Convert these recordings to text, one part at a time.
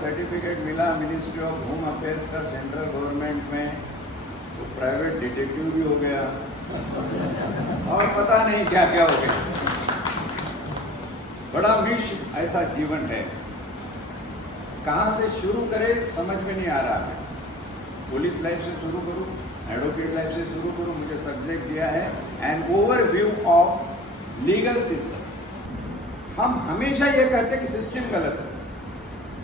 Certificate मिला ministry of home affairs का central government में, तो प्राइवेट डिटेक्टिव भी हो गया और पता नहीं क्या क्या हो गया। बड़ा मिश ऐसा जीवन है, कहाँ से शुरू करें समझ में नहीं आ रहा है। पुलिस लाइफ से शुरू करूँ, एडवोकेट लाइफ से शुरू करूँ, मुझे सब्जेक्ट दिया है an overview of legal system. हम हमेशा ये कहते हैं कि सिस्टम गलत है,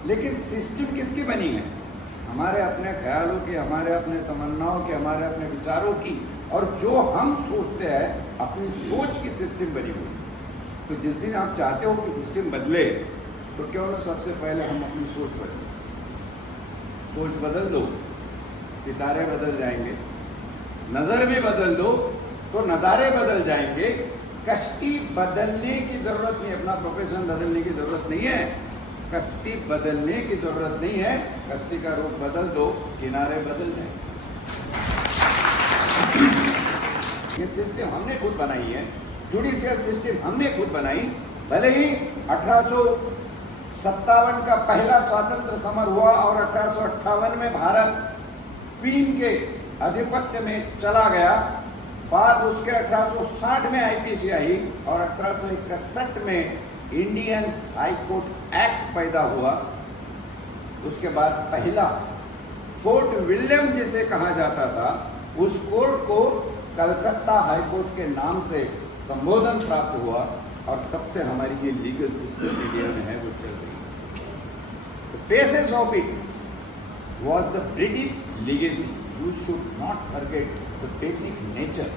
लेकिन सिस्टम किसकी बनी है? हमारे अपने ख्यालों की, हमारे अपने तमन्नाओं की, हमारे अपने विचारों की, और जो हम सोचते हैं अपनी सोच की सिस्टम बनी हुई। तो जिस दिन आप चाहते हो कि सिस्टम बदले, तो क्यों ना सबसे पहले हम अपनी सोच बदलें। सोच बदल दो, सितारे बदल जाएंगे। नजर भी बदल दो तो नज़ारे बदल जाएंगे। कश्ती बदलने की जरूरत नहीं, अपना प्रोफेशन बदलने की जरूरत नहीं है, कश्ती बदलने की जरूरत नहीं है। कश्ती का रूप बदल दो, किनारे बदल जाएंगे। ये सिस्टम हमने खुद बनाई है, जुडिशियल सिस्टम हमने खुद बनाई। भले ही 1857 का पहला स्वतंत्र समर हुआ और 1858 में भारत क्वीन के आधिपत्य में चला गया, बाद उसके 1860 में आईपीसी आई और 1861 में इंडियन हाई कोर्ट एक्ट पैदा हुआ। उसके बाद पहला फोर्ट विलियम जिसे कहा जाता था, उस कोर्ट को कलकत्ता हाई कोर्ट के नाम से संबोधन प्राप्त हुआ, और तब से हमारी ये लीगल सिस्टम इंडिया में है वो चल रही है। The basis of it was the British legacy. You should not forget the basic nature.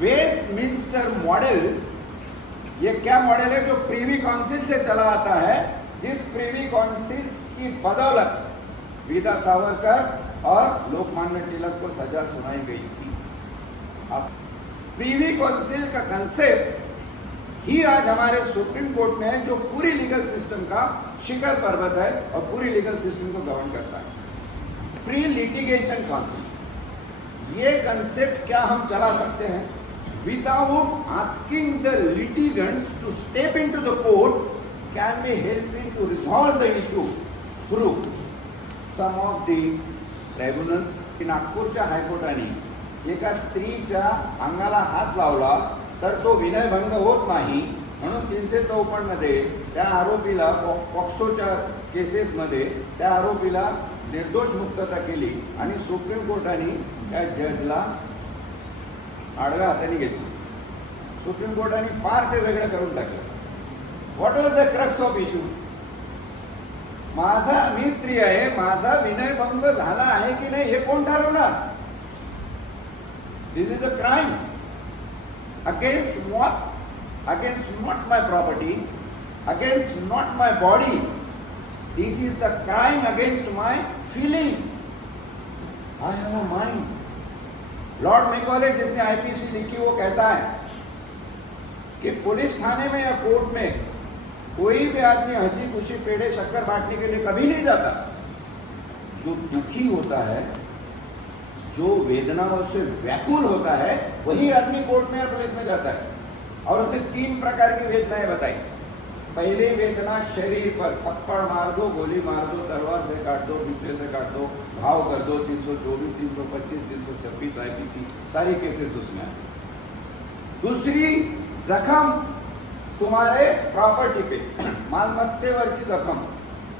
Westminster model, ये क्या मॉडल है? जो प्रीवी काउंसिल से चला आता है, जिस प्रीवी काउंसिल की बदौलत वीरा सावरकर और लोकमान्य तिलक को सजा सुनाई गई थी। अब प्रीवी काउंसिल का कंसेप्ट ही आज हमारे सुप्रीम कोर्ट में है, जो पूरी लीगल सिस्टम का शिखर पर्वत है और पूरी लीगल सिस्टम को गवर्न करता है। प्री लिटिगेशन काउंसिल, ये कंसेप्ट क्या हम चला सकते हैं? Without asking the litigants to step into the court, can we help him to resolve the issue through some of the tribunals? नागपूरच्या हायकोर्टाने एका स्त्रीच्या अंगाला हात लावला तर तो विनयभंग होत नाही, म्हणून 354 मध्ये त्या आरोपीला, पॉक्सोच्या केसेसमध्ये त्या आरोपीला निर्दोष मुक्तता केली आणि सुप्रीम कोर्टाने त्या जजला आडव्या हाताने घेतली। सुप्रीम कोर्टाने फार ते वेगळं करून टाकलं। What was the crux of issue? मी स्त्री आहे, माझा विनयभंग झाला आहे की नाही हे कोण ठरवणार? This is a crime against what? Against not my property, against not my body, this is the crime against my feeling. I have a mind. Lord Macaulay जिसने आईपीसी लिखी, वो कहता है कि पुलिस थाने में या कोर्ट में कोई भी आदमी हंसी खुशी पेड़े शक्कर बांटने के लिए कभी नहीं जाता। जो दुखी होता है, जो वेदनाओं से व्याकुल होता है, वही आदमी कोर्ट में या पुलिस में जाता है। और उसने 3 प्रकार की वेदनाएं बताई। पहली वेदना शरीर पर, थप्पड़ मार दो, गोली मार दो, तलवार से काट दो, पीछे से काट दो, घाव कर दो, 324, 325, 326 आईपीसी सारी केसेस उसमें आए। दूसरी जखम तुम्हारे प्रॉपर्टी पे, मालमत्तेवरची जखम,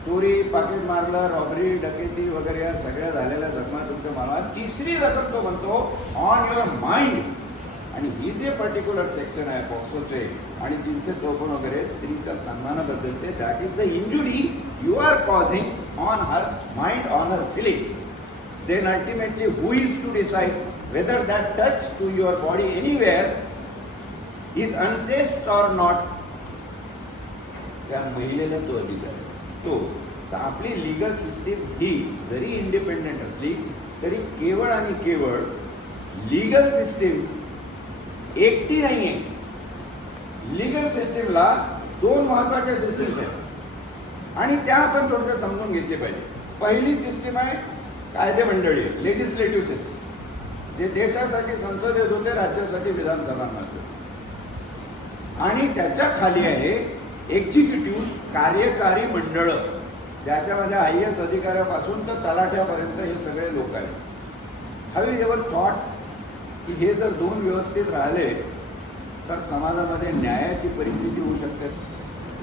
चोरी, पाकिट मारलं, रॉबरी, डकेती वगैरे या सगळ्या झालेल्या जखमा तुमच्या मालवात। तिसरी जखम तो म्हणतो ऑन युअर माइंड, आणि ही जे पर्टिक्युलर सेक्शन आहे पॉक्सोचे आणि 354 वगैरे स्त्रीच्या सन्मानाबद्दलचे, that is the injury you are causing on her mind, on her feeling. Then ultimately who is to decide whether that touch to your body anywhere is unchaste or not, त्या महिलेला तो अधिकार आहे. तो तर आपली लीगल सिस्टीम ही जरी independent असली तरी केवळ आणि केवळ लीगल सिस्टीम एकटी नाहीये. लीगल सिस्टीमला 2 महत्वाच्या सिस्टीम्स आहेत आणि त्या आपण थोडंसं समजून घेतले पाहिजे. पहिली सिस्टीम आहे कायदे मंडळी, लेजिस्लेटिव्ह सिस्टीम, जे देशासाठी संसदेत होते, राज्यासाठी विधानसभांमध्ये, आणि त्याच्या खाली आहे एक्झिक्युटिव्ह, कार्यकारी मंडळ. ज्याच्यामध्ये IAS अधिकाऱ्यापासून तर तलाठ्यापर्यंत हे सगळे लोक आहेत. हॅव यू एव्हर थॉट की हे जर दोन व्यवस्थित राहिले तर समाजामध्ये न्यायाची परिस्थिती होऊ शकते.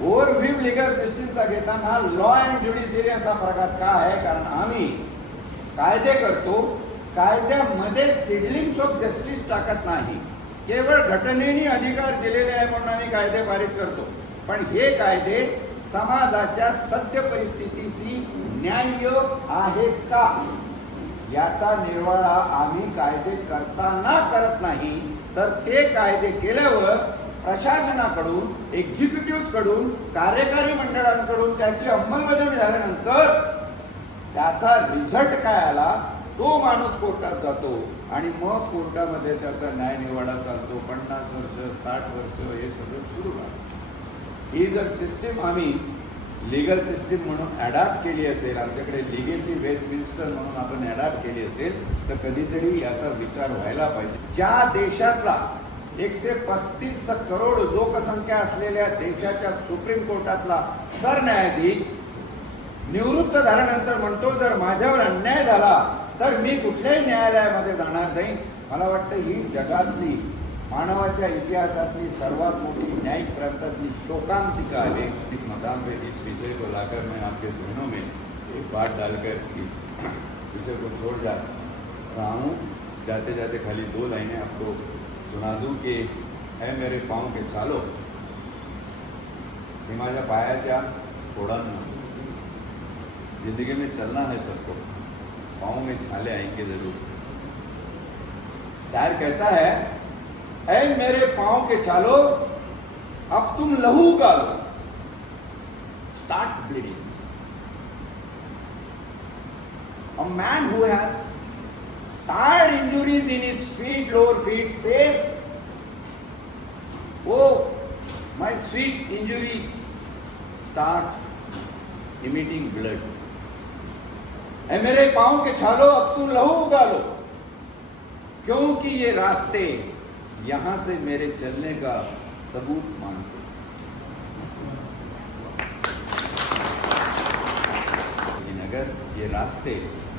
ओव्हरव्ह्यू लिगल सिस्टीमचा घेताना लॉ अँड ज्युडिशियरी असा प्रकार का आहे? कारण आम्ही कायदे करतो, कायद्यामध्ये सिडलिंग्स ऑफ जस्टिस टाकत नाही. केवळ घटनेने अधिकार दिलेले आहे म्हणून आम्ही कायदे पारित करतो, पण हे कायदे समाजाच्या सत्य परिस्थितीशी न्याय्य आहेत का याचा निर्वाळा आम्ही कायदे करताना करत नाही. तर ते कायदे केल्यावर प्रशासनाकडून, एक्झिक्युटिव्ह कडून, कार्यकारी मंडळांकडून त्याची अंमलबजावणी झाल्यानंतर त्याचा रिझल्ट काय आला तो माणूस कोर्टात जातो आणि मग कोर्टामध्ये त्याचा न्यायनिवाडा चालतो. 50 वर्ष, 60 वर्ष हे सगळं सुरू राहतं. ही जर सिस्टीम आम्ही लीगल सिस्टीम म्हणून अडॅप्ट केली असेल, आमच्याकडे लिगेसी वेस्टमिन्स्टर म्हणून आपण अडॅप्ट केली असेल, तर कधीतरी याचा विचार व्हायला पाहिजे. ज्या देशातला 135 करोड लोकसंख्या असलेल्या देशाच्या सुप्रीम कोर्टातला सरन्यायाधीश निवृत्त झाल्यानंतर म्हणतो जर माझ्यावर अन्याय झाला तर मी कुठल्याही न्यायालयामध्ये जाणार नाही. मला वाटतं ही जगातली, मानवाच्या इतिहासातली सर्वात मोठी न्यायिक प्रांतातली शोकांतिका है. इस मकाम पे इस विषय को लाकर मैं आपके जहनों में एक बात डालकर इस विषय को छोड़ जा रहा हूँ. जाते जाते खाली 2 लाइनें आपको सुना दूँ कि है मेरे पाँव के छालो, हे माझ्या पायाच्या फोडांना. जिंदगी में चलना है सबको, पाँव में छाले आएंगे जरूर. शायर कहता है, ऐ मेरे पाँव के छालो अब तुम लहू गालो, start bleeding. A man who has tired injuries in his feet, lower feet, says, oh my sweet injuries, start emitting blood. ऐ मेरे पाँव के छालो अब तुम लहू उगालो, क्योंकि ये रास्ते यहां से मेरे चलने का सबूत मानते. लेकिन अगर ये रास्ते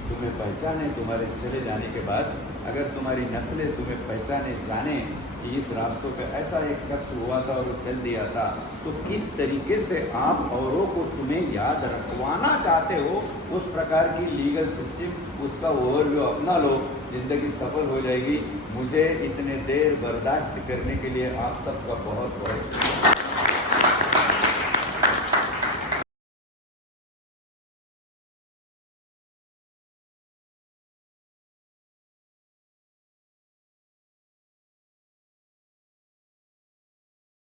तुम्हें पहचाने, तुम्हारे चले जाने के बाद अगर तुम्हारी नस्लें तुम्हें पहचाने, जाने कि इस रास्तों पे ऐसा एक शख्स हुआ था और वो चल दिया था, तो किस तरीके से आप औरों को तुम्हें याद रखवाना चाहते हो, उस प्रकार की लीगल सिस्टम, उसका ओवरव्यू अपना लो, जिंदगी सफल हो जाएगी. मुझे इतने देर बर्दाश्त करने के लिए आप सबका बहुत बहुत